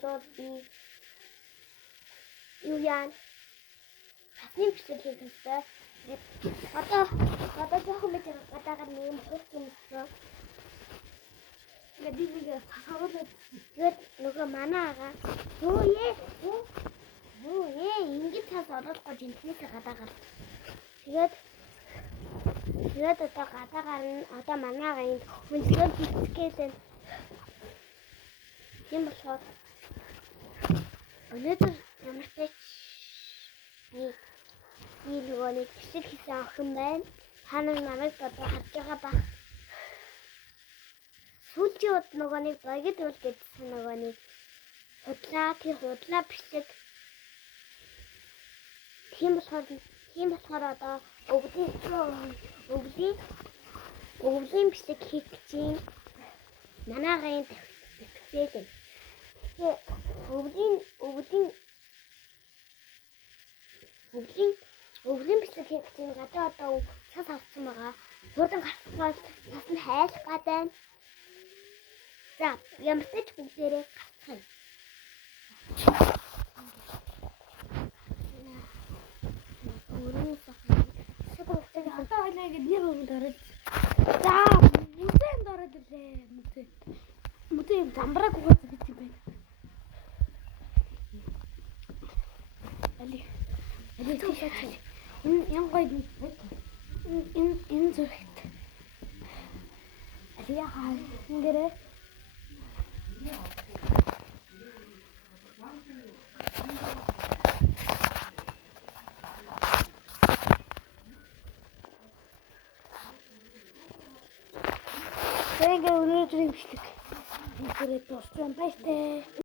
болоод би юу яа хасны бичлэг хийх ёстой. Одоо жоохон бид гадаагаар нэг хурц юмсан. Ингээд тасаагаад тэгээд нөгөө манаагаа ингэж цаас оруулахгүй жинтнээс гадаагаар. Тэгээд одоо гадаагаар нь одоо манаагаа энд өнцгөр бичгээд юм болохоор өнөөдөр ямар ч би нөгөө нэг бичлэг хийсэн охин байна. Та нар намайг одоо харж байгаа ба. Сүүлчийн удаа нөгөө нэг багид үйл гэдсэн нөгөө нэг худлаа бичлэг. Тийм болохоор одоо өвлийн бичлэг хийх гэж юм. Манаагаа энэ тавьчихлээ. Өвлийн бичлэг хийх гэж юм. Гадаа одоо цас авсан байгаа. Хурдан гарцгаа цас нь хайлах гадаа. За, ямар ч бүгдээрээ гарцгаая. Одоо хоёлаа ингэ нэг өгд ороод. За, мөтэнд ороод ирлээ. Мөтэн замбраг угааж бит юм байна. Али тусаач. Энэ гойд энэ зүрхт. Али яхаа ингэрээ. Тэг өнөөдрийн бичлэг. Үнэхээр дууссан баяртай.